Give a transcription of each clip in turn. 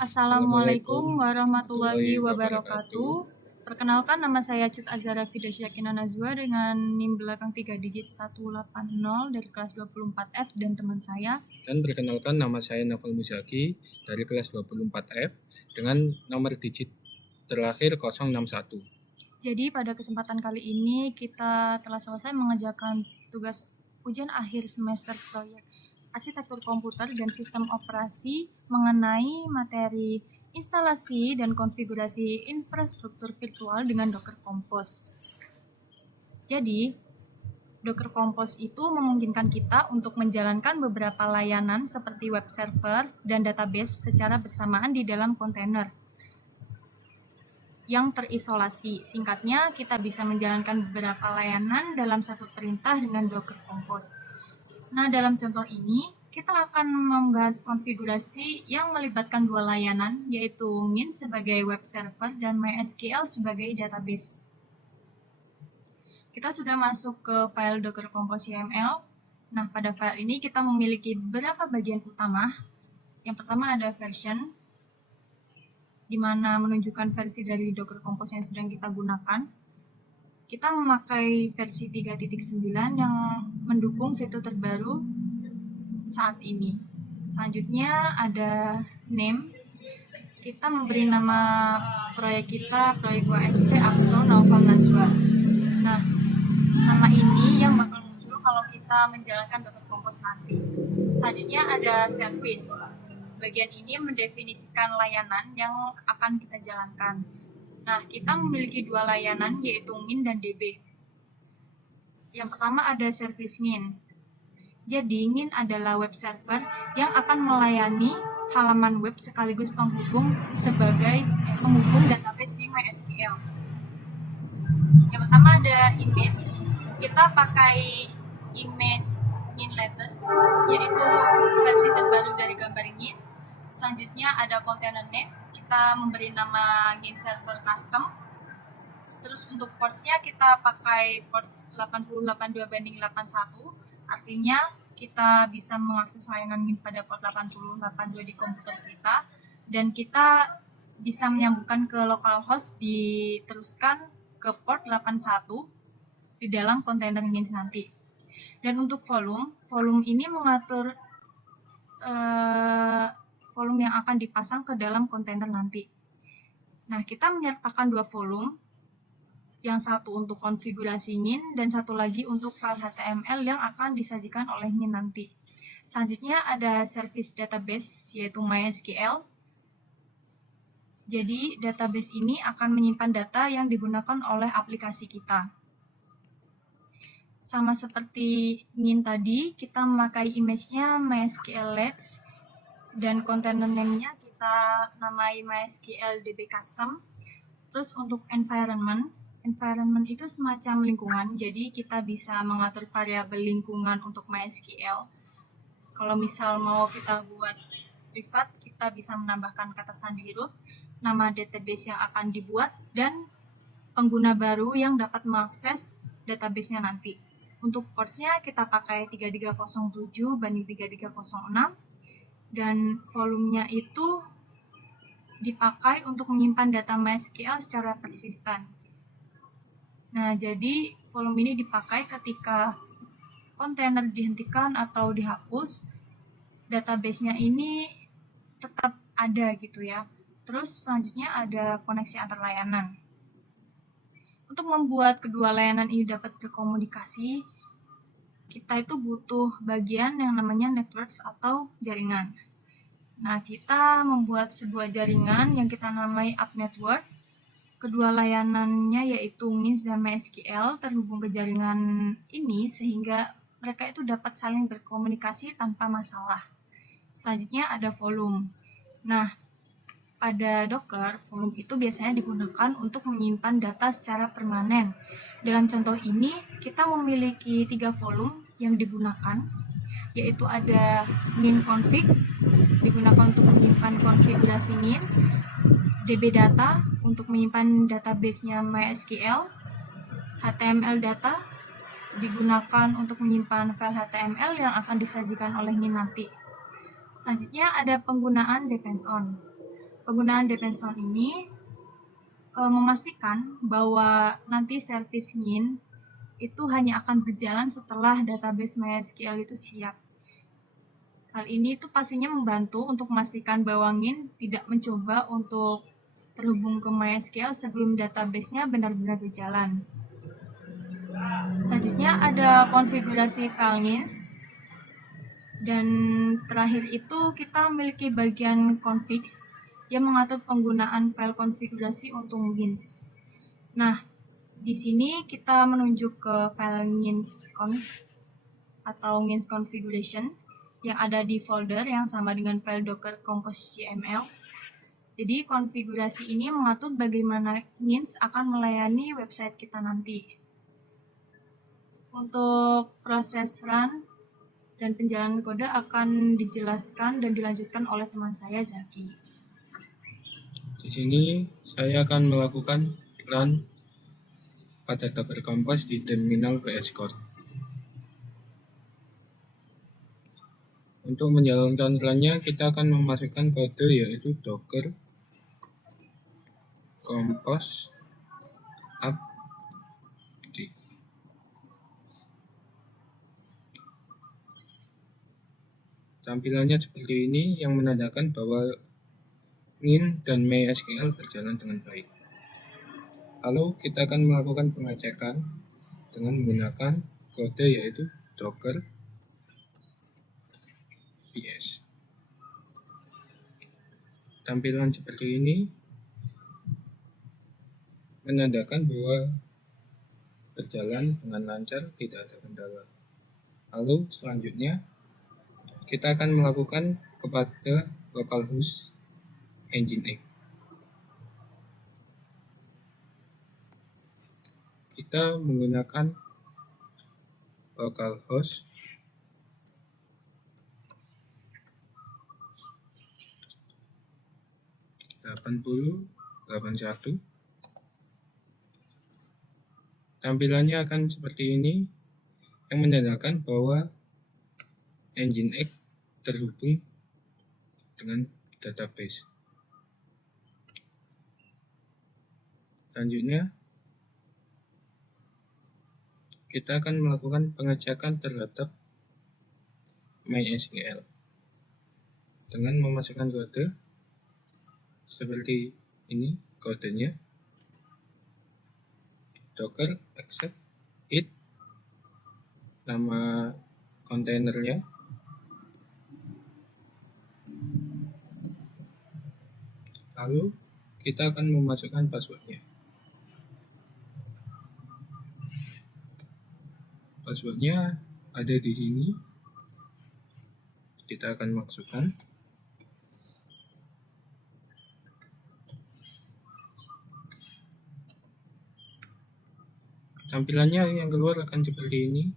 Assalamualaikum warahmatullahi wabarakatuh. Perkenalkan, nama saya Cut Azhara Fidasyakina Nazwa dengan NIM belakang 3 digit 180 dari kelas 24F dan teman saya. Dan perkenalkan, nama saya Naufal Muzaki dari kelas 24F dengan nomor digit terakhir 061. Jadi pada kesempatan kali ini kita telah selesai mengerjakan tugas ujian akhir semester proyek arsitektur komputer dan sistem operasi mengenai materi instalasi dan konfigurasi infrastruktur virtual dengan Docker Compose. Jadi, Docker Compose itu memungkinkan kita untuk menjalankan beberapa layanan seperti web server dan database secara bersamaan di dalam kontainer yang terisolasi. Singkatnya, kita bisa menjalankan beberapa layanan dalam satu perintah dengan Docker Compose. Nah, dalam contoh ini, kita akan membahas konfigurasi yang melibatkan dua layanan, yaitu Ngin sebagai web server dan MySQL sebagai database. Kita sudah masuk ke file Docker Compose YML. Nah, pada file ini kita memiliki beberapa bagian utama. Yang pertama ada version, di mana menunjukkan versi dari Docker Compose yang sedang kita gunakan. Kita memakai versi 3.9 yang mendukung fitur terbaru saat ini. Selanjutnya ada name. Kita memberi nama proyek kita, proyek WSP Akso Naufal Nazwa. Nah, nama ini yang bakal muncul kalau kita menjalankan Docker Compose nanti. Selanjutnya ada service. Bagian ini mendefinisikan layanan yang akan kita jalankan. Nah, kita memiliki dua layanan, yaitu Ngin dan DB. Yang pertama ada service Ngin. Jadi, Ngin adalah web server yang akan melayani halaman web sekaligus penghubung sebagai penghubung database di MySQL. Yang pertama ada image. Kita pakai image Ngin latest, yaitu versi terbaru dari gambar Ngin. Selanjutnya ada container name. Kita memberi nama Ngin server custom. Terus untuk portsnya kita pakai ports 8082/81. Artinya kita bisa mengakses layanan Ngin pada port 8082 di komputer kita, dan kita bisa menyambungkan ke localhost diteruskan ke port 81 di dalam kontainer Ngin nanti. Dan untuk volume ini mengatur volume yang akan dipasang ke dalam kontainer nanti. Nah, kita menyertakan dua volume, yang satu untuk konfigurasi Ngin dan satu lagi untuk file HTML yang akan disajikan oleh Ngin nanti. Selanjutnya ada service database, yaitu MySQL. Jadi, database ini akan menyimpan data yang digunakan oleh aplikasi kita. Sama seperti Ngin tadi, kita memakai image-nya MySQLite dan container name-nya kita namai MySQL DB Custom. Terus untuk environment itu semacam lingkungan, jadi kita bisa mengatur variabel lingkungan untuk MySQL. Kalau misal mau kita buat privat, kita bisa menambahkan kata sandi root, nama database yang akan dibuat, dan pengguna baru yang dapat mengakses database-nya nanti. Untuk ports-nya kita pakai 3307/3306, dan volumenya itu dipakai untuk menyimpan data MySQL secara persisten. Nah, jadi volume ini dipakai ketika kontainer dihentikan atau dihapus, database-nya ini tetap ada gitu ya. Terus selanjutnya ada koneksi antar layanan. Untuk membuat kedua layanan ini dapat berkomunikasi, kita itu butuh bagian yang namanya networks atau jaringan. Nah, kita membuat sebuah jaringan yang kita namai app network. Kedua layanannya yaitu Ngin dan MySQL terhubung ke jaringan ini sehingga mereka itu dapat saling berkomunikasi tanpa masalah. Selanjutnya ada volume. Nah, pada Docker, volume itu biasanya digunakan untuk menyimpan data secara permanen. Dalam contoh ini, kita memiliki 3 volume yang digunakan, yaitu ada Ngin config, digunakan untuk menyimpan konfigurasi Ngin, DB data untuk menyimpan database-nya MySQL, HTML data digunakan untuk menyimpan file HTML yang akan disajikan oleh Ngin nanti. Selanjutnya ada penggunaan depends on. Penggunaan depends on ini memastikan bahwa nanti servis NGIN itu hanya akan berjalan setelah database MySQL itu siap. Hal ini itu pastinya membantu untuk memastikan bahwa NGIN tidak mencoba untuk terhubung ke MySQL sebelum database-nya benar-benar berjalan. Selanjutnya ada konfigurasi file NGINs. Dan terakhir itu kita memiliki bagian configs yang mengatur penggunaan file konfigurasi untuk NGINs. Nah, di sini kita menunjuk ke file NGINs conf atau NGINs configuration yang ada di folder yang sama dengan file docker compose.yml. Jadi konfigurasi ini mengatur bagaimana NGINs akan melayani website kita nanti. Untuk proses run dan penjalanan kode akan dijelaskan dan dilanjutkan oleh teman saya, Zaki. Di sini saya akan melakukan run pada Docker Compose di terminal VS Code. Untuk menjalankan runnya, kita akan memasukkan kode yaitu docker compose update. Tampilannya seperti ini yang menandakan bahwa NGIN dan MySQL berjalan dengan baik. Lalu kita akan melakukan pengecekan dengan menggunakan kode yaitu docker ps. Tampilan seperti ini menandakan bahwa berjalan dengan lancar, tidak ada kendala. Lalu selanjutnya kita akan melakukan kepada localhost Nginx. Kita menggunakan localhost (8081). Tampilannya akan seperti ini yang menandakan bahwa Nginx terhubung dengan database. Selanjutnya, kita akan melakukan pengecekan terhadap MySQL dengan memasukkan kode seperti ini kodenya, docker accept it, nama kontainernya, lalu kita akan memasukkan passwordnya. Passwordnya ada di sini. Kita akan masukkan. Tampilannya yang keluar akan seperti ini,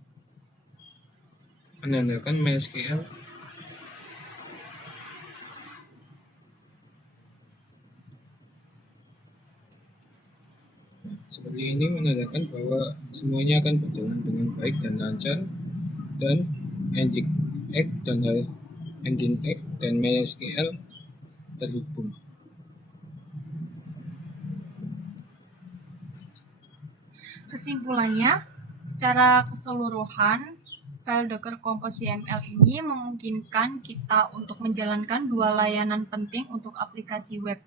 menandakan MySQL seperti ini, menandakan bahwa semuanya akan berjalan dengan baik dan lancar, dan Nginx dan MySQL terhubung. Kesimpulannya, secara keseluruhan, file docker compose.yml ini memungkinkan kita untuk menjalankan dua layanan penting untuk aplikasi web,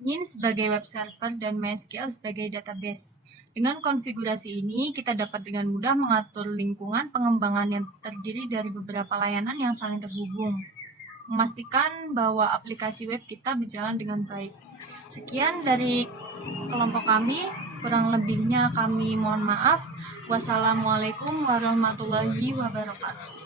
NGIN sebagai web server dan MySQL sebagai database. Dengan konfigurasi ini, kita dapat dengan mudah mengatur lingkungan pengembangan yang terdiri dari beberapa layanan yang saling terhubung, memastikan bahwa aplikasi web kita berjalan dengan baik. Sekian dari kelompok kami, kurang lebihnya kami mohon maaf. Wassalamualaikum warahmatullahi wabarakatuh.